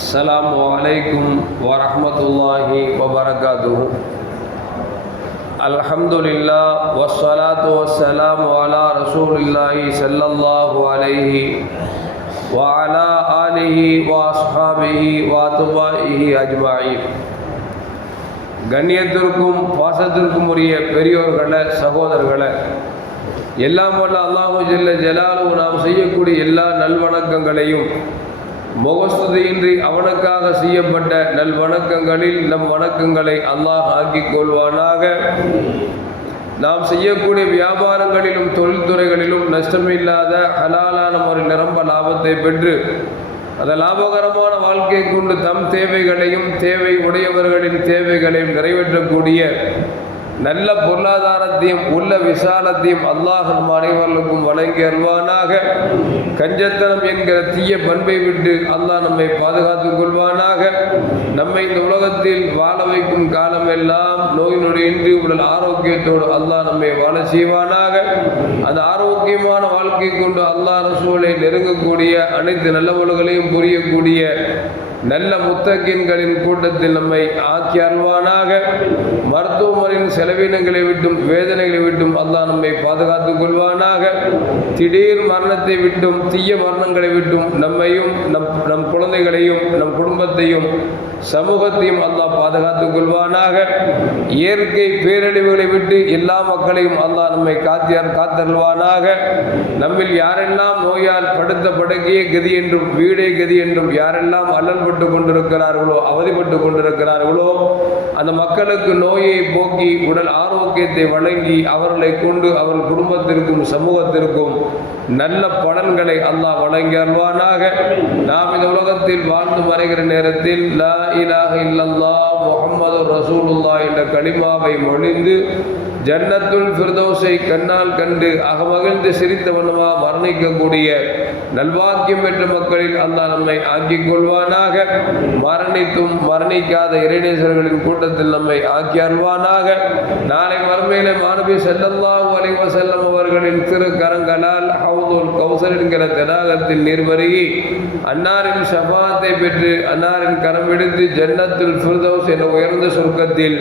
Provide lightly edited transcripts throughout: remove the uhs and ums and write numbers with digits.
السلام عليكم ورحمة الله وبركاته. الحمد لله والصلاة والسلام على رسول الله صلى الله عليه وعلى آله وأصحابه وأتباعه أجمعين. கண்ணியத்திற்கும் பாசத்திற்கும் உரிய பெரியோர்களே, சகோதரர்களே, எல்லாம் வல்ல அல்லாஹு ஜல்ல ஜலாலுஹு நாம் செய்யக்கூடிய எல்லா நல்வணக்கங்களையும் முகஸ்துதியின்றி அவனுக்காக செய்யப்பட்ட நல்வணக்கங்களில் நம் வணக்கங்களை அல்லாஹ் ஆக்கிக் கொள்வானாக. நாம் செய்யக்கூடிய வியாபாரங்களிலும் தொழில்துறைகளிலும் நஷ்டமில்லாத ஹலாலான ஒரு நிரம்ப லாபத்தை பெற்று அந்த லாபகரமான வாழ்க்கை கொண்டு தம் தேவைகளையும் தேவை உடையவர்களின் தேவைகளையும் நிறைவேற்றக்கூடிய நல்ல பொருளாதாரத்தையும் உள்ள விசாலத்தையும் அல்லாஹ் நம் அனைவர்களுக்கும் வழங்கி அல்வானாக. கஞ்சத்தனம் என்கிற தீய பண்பை விட்டு அல்லாஹ் நம்மை பாதுகாத்துக் கொள்வானாக. நம்மை இந்த உலகத்தில் வாழ வைக்கும் காலமெல்லாம் நோய் நொடியின்றி உடல் ஆரோக்கியத்தோடு அல்லாஹ் நம்மை வாழ செய்வானாக. அந்த ஆரோக்கியமான வாழ்க்கை கொண்டு அல்லாஹ் ரசூலை நெருங்கக்கூடிய அனைத்து நல்லவர்களையும் புரியக்கூடிய நல்ல முத்தகின்களின் கூட்டத்தில் நம்மை ஆக்கி அல்வானாக. மருத்துவமனையின் செலவினங்களை விட்டும் வேதனைகளை விட்டும் அல்லாஹ் நம்மை பாதுகாத்துக் கொள்வானாக. திடீர் மரணத்தை விட்டும் தீய மரணங்களை விட்டும் நம்மையும் நம் குழந்தைகளையும் நம் குடும்பத்தையும் சமூகத்தையும் அல்லாஹ் பாதுகாத்துக் கொள்வானாக. இயற்கை பேரழிவுகளை விட்டு எல்லா மக்களையும் அல்லாஹ் நம்மை காத்தருள்வானாக. நம்மில் யாரெல்லாம் நோயால் படுத்த படுக்கையே கதி என்றும் வீடே கதி என்றும் யாரெல்லாம் அல்லல்பட்டு கொண்டிருக்கிறார்களோ அவதிப்பட்டு கொண்டிருக்கிறார்களோ அந்த மக்களுக்கு நோயை போக்கி உடல் ஆரோக்கியத்தை வழங்கி அவர்களை கொண்டு அவர் குடும்பத்திற்கும் சமூகத்திற்கும் நல்ல பலன்களை அல்லாஹ் வழங்கி அல்வானாக. நாம் இந்த உலகத்தில் வாழ்ந்து மறைகிற நேரத்தில் லா இலாஹ இல்லல்லாஹ் முஹம்மது ரசூலுல்லாஹ் என்ற கலிமாவை மொழிந்து ஜன்னத்துல் ஃபிர்தௌஸை கண்ணால் கண்டு அகமகிழ்ந்து சிரித்த வண்ணமா மரணிக்கக்கூடிய நல்வாக்கியம் பெற்ற மக்களில் அல்லாஹ் நம்மை ஆக்கிக் கொள்வானாக. மரணித்தும் மரணிக்காத இறைநேசர்களின் கூட்டத்தில் நம்மை ஆக்கி அல்வானாக. நாளை மறுமையிலே மாணவி ஸல்லல்லாஹு அலைஹி வஸல்லம் அவர்களின் திருக்கரங்களால் ஹவுதுல் கௌசர் என்கிற தடாகத்தில் நீர்வருகி அன்னாரின் ஷஃபாத்தை பெற்று அன்னாரின் கரம் எடுத்து ஜன்னத்துல் ஃபிர்தௌஸ் என்ற உயர்ந்த சொர்க்கத்தில்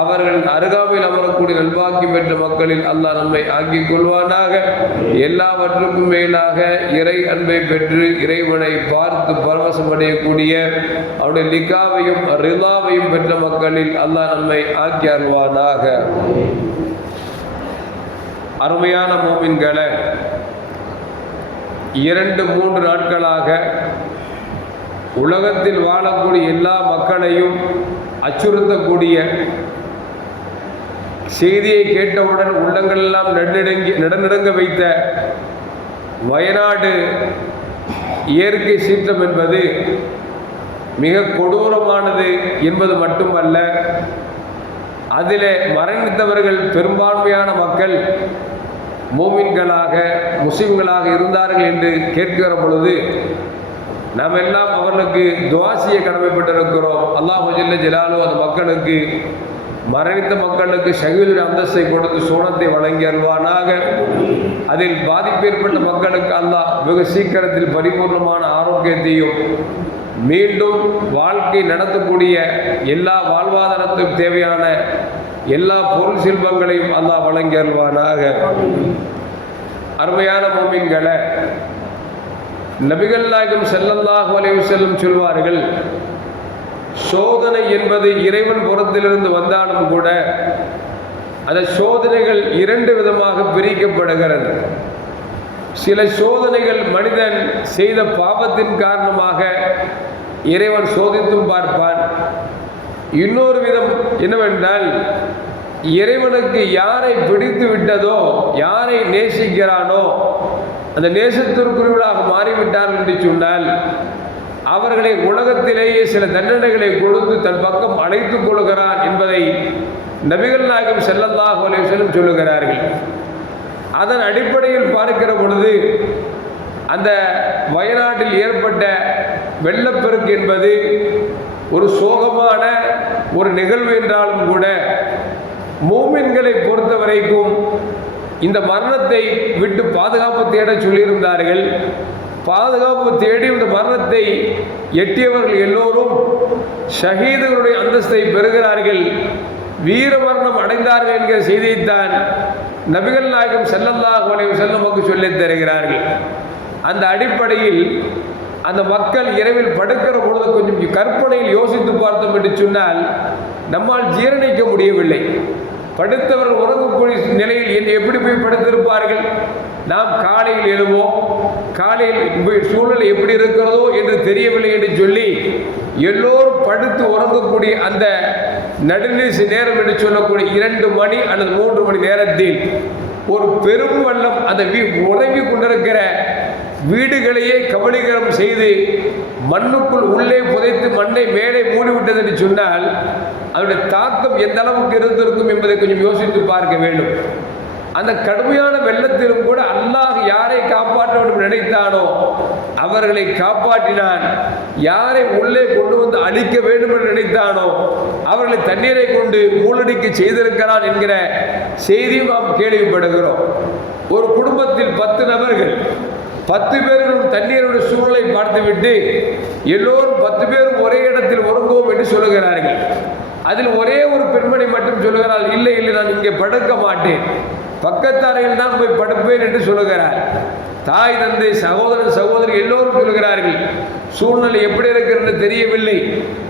அவர்கள் அருகாமையில் அமரக்கூடிய நல்வாக்கியம் பெற்ற மக்களில் அல்லாஹ் நம்மை ஆக்கிக் கொள்வானாக. எல்லாவற்றுக்கும் மேலாக இறை அன்பை பெற்று இறைவனை பார்த்து பரவசம் அடையக்கூடிய அவருடைய லிகாவையும் ரிலாவையும் பெற்ற மக்களில் அல்லாஹ் நம்மை ஆக்கி அருள்வானாக. அருமையான மோமின்களை, 2-3 நாட்களாக உலகத்தில் வாழக்கூடிய எல்லா மக்களையும் அச்சுறுத்தக்கூடிய செய்தியை கேட்டவுடன் உள்ளங்கள் எல்லாம் நடுநடுங்க வைத்த வயநாடு இயற்கை சீற்றம் என்பது மிக கொடூரமானது என்பது மட்டுமல்ல, அதிலே மரணித்தவர்கள் பெரும்பான்மையான மக்கள் மூமின்களாக முஸ்லிம்களாக இருந்தார்கள் என்று கேட்கிற பொழுது நாம் எல்லாம் அவர்களுக்கு துஆ செய்ய கடமைப்பட்டிருக்கிறோம். அல்லாஹ் ஜல்ல ஜலாலுஹு அந்த மக்களுக்கு மரணித்த மக்களுக்கு ஷஹீதுடைய அந்தஸ்தை கொடுத்து சோனத்தை வழங்கி அல்வானாக. அதில் பாதிப்பு ஏற்பட்ட மக்களுக்கு அல்லாஹ் வெகு சீக்கிரத்தில் பரிபூர்ணமான ஆரோக்கியத்தையும் மீண்டும் வாழ்க்கை நடத்தக்கூடிய எல்லா வாழ்வாதாரத்துக்கு தேவையான எல்லா பொருள் செல்வங்களையும் அல்லாஹ் வழங்கி அல்வானாக. அருமையான மோமின்களை, நபிகள் நாயகம் ஸல்லல்லாஹு அலைஹி வஸல்லம் சொல்வார்கள், சோதனை என்பது இறைவன் புறத்திலிருந்து வந்தாலும் கூட அந்த சோதனைகள் 2 விதமாக பிரிக்கப்படுகிறது. சில சோதனைகள் மனிதன் செய்த பாவத்தின் காரணமாக இறைவன் சோதித்தும் பார்ப்பான். இன்னொரு விதம் என்னவென்றால், இறைவனுக்கு யாரை பிடித்து விட்டதோ யாரை நேசிக்கிறானோ அந்த நேசத்திற்குரியவர்களாக மாறிவிட்டார் என்று சொன்னால் அவர்களை உலகத்திலேயே சில தண்டனைகளை கொடுத்து தன் பக்கம் அழைத்துக் கொள்கிறான் என்பதை நபிகள் நாயகம் ஸல்லல்லாஹு அலைஹி வஸல்லம் சொல்லுகிறார்கள். அதன் அடிப்படையில் பார்க்கிற பொழுது அந்த வயநாட்டில் ஏற்பட்ட வெள்ளப்பெருக்கு என்பது ஒரு சோகமான ஒரு நிகழ்வு என்றாலும் கூட மூமின்களை பொறுத்த வரைக்கும் இந்த மரணத்தை விட்டு பாதுகாப்பு தேட சொல்லியிருந்தார்கள். பாதுகாப்பு தேடி இந்த மரணத்தை எட்டியவர்கள் எல்லோரும் ஷஹீதுகளுடைய அந்தஸ்தை பெறுகிறார்கள், வீர மரணம் அடைந்தார்கள் என்கிற செய்தியைத்தான் நபிகள் நாயகம் ஸல்லல்லாஹு அலைஹி வஸல்லம் நமக்கு சொல்லித் தருகிறார்கள். அந்த அடிப்படையில் அந்த மக்கள் இரவில் படுக்கிற பொழுது கொஞ்சம் கற்பனையில் யோசித்து பார்த்தோம் என்று சொன்னால் நம்மால் ஜீரணிக்க முடியவில்லை. படுத்தவர்கள் உறங்கக்கூடிய நிலையில் எப்படி போய் படுத்திருப்பார்கள்? நாம் காலையில் எழுவோம், காலையில் சூழ்நிலை எப்படி இருக்கிறதோ என்று தெரியவில்லை என்று சொல்லி எல்லோரும் படுத்து உறங்கக்கூடிய அந்த நடுநிசி நேரம் என்று சொல்லக்கூடிய 2 மணி அல்லது 3 மணி நேரத்தில் ஒரு பெரும் வெள்ளம் அந்த உறங்கிக் கொண்டிருக்கிற வீடுகளையே கபலீகரம் செய்து மண்ணுக்குள் உள்ளே புதைத்து மண்ணை மேலே மூடிவிட்டது என்று சொன்னால் அதனுடைய தாக்கம் எந்த அளவுக்கு இருந்திருக்கும் என்பதை கொஞ்சம் யோசித்து பார்க்க வேண்டும். அந்த கடுமையான வெள்ளத்திலும் கூட அல்லாஹ் யாரை காப்பாற்ற வேண்டும் நினைத்தானோ அவர்களை காப்பாற்றினான். யாரை உள்ளே கொண்டு வந்து அழிக்க வேண்டும் என்று நினைத்தானோ அவர்களை தண்ணீரை கொண்டு மூழ்கடிக்க செய்திருக்கிறான் என்கிற செய்தியும் நாம் கேள்விப்படுகிறோம். ஒரு குடும்பத்தில் 10 நபர்கள் 10 பேர்களும் தண்ணீருடைய சூழலை பார்த்துவிட்டு எல்லோரும் 10 பேரும் ஒரே இடத்தில் உறங்குவோம் என்று சொல்லுகிறார்கள். அதில் ஒரே ஒரு பெண்மணி மட்டும் சொல்லுகிறாள், இல்லை இல்லை நான் இங்கே படுக்க மாட்டேன், பக்கத்து அறையில் தான் போய் படுப்பேன் என்று சொல்லுகிறார். தாய் தந்தை சகோதரன் சகோதரி எல்லோரும் சொல்லுகிறார்கள், சூழ்நிலை எப்படி இருக்கிறது தெரியவில்லை,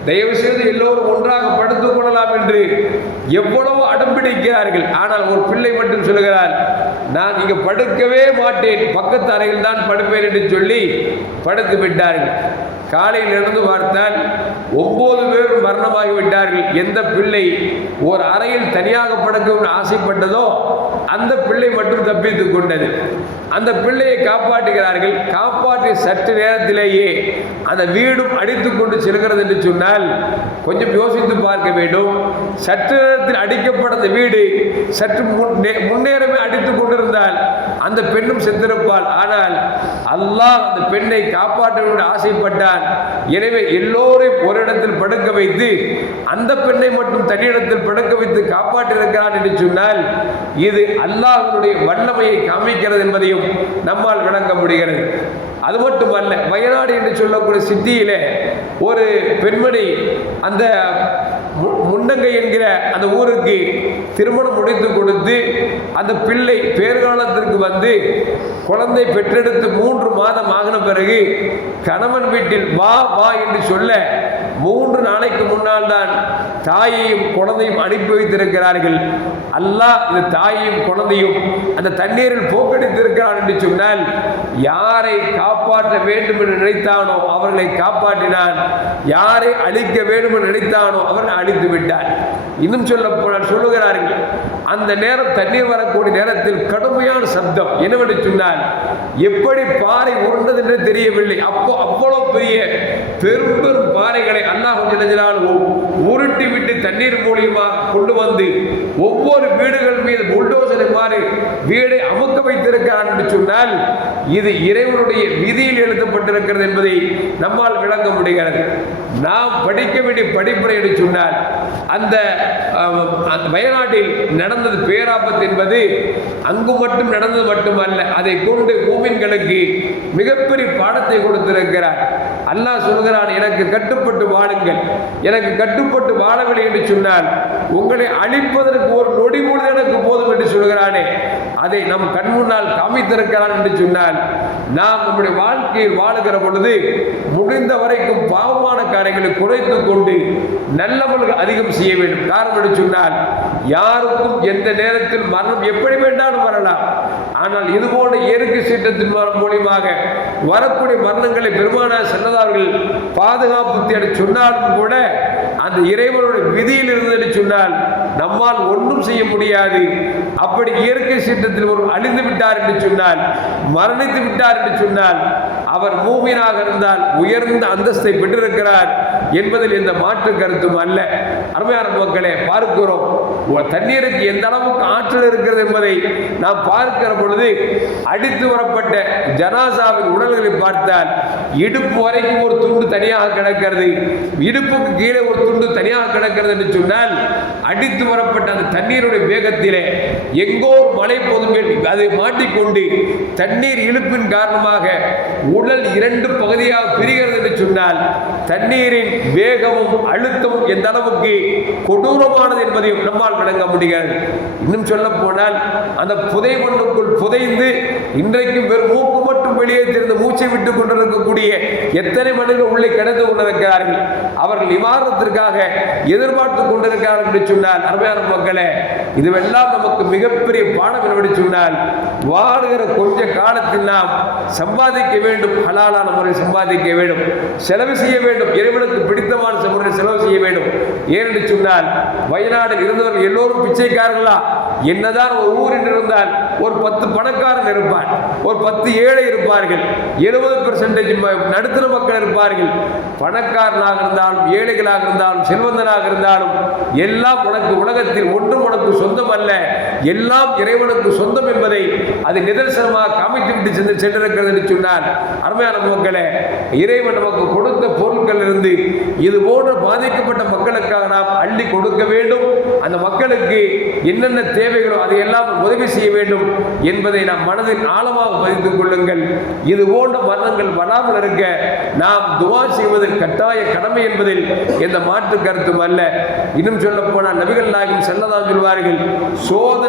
தயவு செய்து எல்லோரும் ஒன்றாக படுத்துக் கொள்ளலாம் என்று எவ்வளவு அடம்பிடிக்கிறார்கள். ஆனால் ஒரு பிள்ளை மட்டும் சொல்லுகிறார், நான் இங்கே படுக்கவே மாட்டேன், பக்கத்து அறையில் தான் படுப்பேன் என்று சொல்லி படுத்து விட்டார்கள். காலையில் இருந்து பார்த்தால் 9 பேரும் மரணமாகிவிட்டார்கள். எந்த பிள்ளை ஒரு அறையில் தனியாக படுக்க ஆசைப்பட்டதோ அந்த பிள்ளை மட்டும் தப்பித்துக் கொண்டது. அந்த பிள்ளையை காப்பாற்றுகிறார்கள். காப்பாற்றி சற்று நேரத்திலேயே அந்த வீடும் அடித்துக் கொண்டு செல்கிறது என்று சொன்னால் கொஞ்சம் யோசித்து பார்க்க வேண்டும். சற்று நேரத்தில் அடிக்கப்பட்ட வீடு சற்று முன்னேறமே அடித்துக் கொண்டிருந்தால் அந்த பெண்ணும் செத்திருப்பாள். ஆனால் அல்லாஹ் அந்த பெண்ணை காப்பாற்ற ஆசைப்பட்டான். எனவே எல்லோரையும் ஒரு இடத்தில் படுக்க வைத்து அந்த பெண்ணை மட்டும் தனியிடத்தில் படுக்க வைத்து காப்பாற்றியிருக்கிறான் என்று சொன்னால் இது அல்லாஹ்வுடைய வல்லமையை காமிக்கிறது என்பதையும் நம்மால் விளங்க முடிகிறது. அது மட்டுமல்ல, வயநாடு என்று சொல்லக்கூடிய சிட்டியிலே ஒரு பெண்மணி அந்த முண்டங்கை என்கிற அந்த ஊருக்கு திருமணம் முடித்து கொடுத்து அந்த பிள்ளை பேர்காலத்திற்கு வந்து குழந்தை பெற்றெடுத்து 3 மாதம் ஆகின பிறகு கணவன் வீட்டில் வா வா என்று சொல்ல 3 நாளைக்கு முன்னால் தான் தாயையும் குழந்தையும் அனுப்பி வைத்திருக்கிறார்கள். அல்லாஹ் இந்த தாயையும் குழந்தையும் அந்த தண்ணீரில் போக்கடித்திருக்கிறான் என்று சொன்னால் யாரை காப்பாற்ற வேண்டும் என்று நினைத்தானோ அவர்களை காப்பாற்றினான், யாரை அழிக்க வேண்டும் என்று நினைத்தானோ அவர்களை அழித்து விட்டான். இன்னும் சொல்லுகிறார்கள், அந்த நேரம் தண்ணீர் வரக்கூடிய நேரத்தில் கடுமையான சப்தம் என்னவென்று சொன்னால் எப்படி பாறை உருண்டது என்று தெரியவில்லை. அவ்வளவு பெரிய பெரும் பெரும் பாறைகளை அல்லாஹ் உருட்டி விட்டு தண்ணீர் மூலியமாக கொண்டு வந்து ஒவ்வொரு வீடுகள் மீது புல்டோசரை மாறி வீடை அமுக்க வைத்திருக்கிறான் என்று சொன்னால் இது இறைவனுடைய விதியில் எழுதப்பட்டிருக்கிறது என்பதை நம்மால் விளங்க முடிகிறது. நாம் படிக்க வேண்டிய படிப்புரை என்று சொன்னால் அந்த வயநாட்டில் நடந்தது பேராபத்து என்பது அங்கு மட்டும் நடந்தது மட்டுமல்ல, அதை கொண்டு மூமின்களுக்கு மிகப்பெரிய பாடத்தை கொடுத்திருக்கிறார். அல்லாஹ் சொல்கிறான், எனக்கு கட்டுப்பட்டு வாழுங்கள், எனக்கு கட்டுப்பட்டு வாழவில்லை என்று சொன்னால் உங்களை அழிப்பதற்கு ஒரு நொடி பொழுது எனக்கு போதும் என்று சொல்கிறானே, அதை நம் கண் முன்னால் காமித்திருக்கிறான் என்று சொன்னால் நாம் நம்முடைய வாழ்க்கையில் வாழுகிற பொழுது முடிந்த வரைக்கும் பாவமான காரியங்களை குறைத்துக் கொண்டு நல்லவர்கள் அதிகம் செய்ய வேண்டும். காரணம் என்று சொன்னால் யாருக்கும் எந்த நேரத்தில் மரணம் எப்படி வேண்டாலும் வரலாம். ஆனால் இதுபோன்ற இயற்கை சீற்றத்தின் மூலியமாக வரக்கூடிய மரணங்களை பெருமானார் செல்லதார்கள் பாதுகாப்பு தேட சொன்னாலும் கூட அந்த இறைவனுடைய விதியில் இருந்தது சொன்னால் நம்மால் ஒன்றும் செய்ய முடியாது. அப்படி இயற்கை சீற்றத்தில் ஒரு அழிந்து விட்டார் என்று சொன்னால், மரணித்து விட்டார் என்று சொன்னால் அவர் மூமினாக இருந்தால் உயர்ந்த அந்தஸ்தை பெற்றிருக்கிறார் என்பதில் எந்த மாற்று கருத்தும் அல்ல. அருமையான மக்களே, பார்க்கிறோம் தண்ணீருக்கு எந்த அளவுக்கு ஆற்றல் இருக்கிறது என்பதை நாம் பார்க்கிற பொழுது அடித்து வரப்பட்ட ஜனாசாவின் உடல்களை பார்த்தால் இடுப்பு வரைக்கும் ஒரு துண்டு தனியாக கிடக்கிறது, இடுப்புக்கு கீழே ஒரு துண்டு தனியாக கிடக்கிறது என்று சொன்னால் அடித்து வரப்பட்ட அந்த தண்ணீருடைய வேகத்திலே எங்கோ மழை பொதுமேல் அதை மாட்டிக்கொண்டு தண்ணீர் இழுப்பின் காரணமாக உடல் 2 பகுதியாக பிரிகிறது என்று சொன்னால் தண்ணீரின் வேகமும் அழுத்தமும் எந்த அளவுக்கு கொடூரமானது என்பதையும் நம்மால் விளங்க முடிகிறது. இன்னும் சொல்ல போனால் அந்த புதை மண்ணுக்குள் புதைந்து இன்றைக்கும் வெறும் மூக்கு மட்டும் வெளியே தெரிந்து மூச்சை விட்டுக் கொண்டிருக்கக்கூடிய எத்தனை மனிதர்கள் உள்ளே கிடந்து கொண்டிருக்கிறார்கள். அவர்கள் நிவாரணத்திற்காக எதிர்பார்த்துக் கொண்டிருக்கிறார்கள் என்று சொன்னால் அருமையான மக்களே, இதுவெல்லாம் நமக்கு மிகப்பெரிய பாடம் என்று சொன்னால் வாழ்கிற கொஞ்ச காலத்தில் நாம் சம்பாதிக்க வேண்டும், ஹலாலான முறை சம்பாதிக்க வேண்டும், செலவு செய்ய வேண்டும், இறைவனுக்கு பிடித்தமான முறையில் செலவு செய்ய வேண்டும். ஏனென்று சொன்னால் வயநாடு இருந்தவர்கள் எல்லோரும் பிச்சைக்காரர்களா? என்னதான் ஒரு ஊரில் இருந்தால் ஒரு 10 பணக்காரன் இருப்பார், ஒரு 10 ஏழை இருப்பார்கள், 70% நடுத்தர மக்கள் இருப்பார்கள். பணக்காரனாக இருந்தாலும் ஏழைகளாக இருந்தாலும் செல்வந்தனாக இருந்தாலும் எல்லாம் உனக்கு உலகத்தில் ஒன்றும் உனக்கு சொந்தம் அல்ல, எல்லாம் இறைவனுக்கு சொந்தம் என்பதை அது நிதர்சனமாக காமித்து விட்டு சென்றிருக்கிறது என்று சொன்னால் அருமையான மக்களே, இறைவன் நமக்கு கொடுத்த பொருட்கள் இருந்து இது போன்ற பாதிக்கப்பட்ட மக்களுக்காக நாம் அள்ளி கொடுக்க வேண்டும். அந்த மக்களுக்கு என்னென்ன தேவைகளோ அதையெல்லாம் உதவி செய்ய வேண்டும் என்பதை நாம் மனதில் ஆழமாக பதித்துக் கொள்ளுங்கள். இது போன்ற மரணங்கள் வராமல் இருக்க நாம் துஆ செய்வது கட்டாய கடமை என்பதில் எந்த மாற்று கருத்தும் அல்ல. இன்னும் சொல்ல போனால் நபிகள் நாயகம் ஸல்லல்லாஹு அலைஹி வஸல்லம் சொல்வார்கள், சோதனை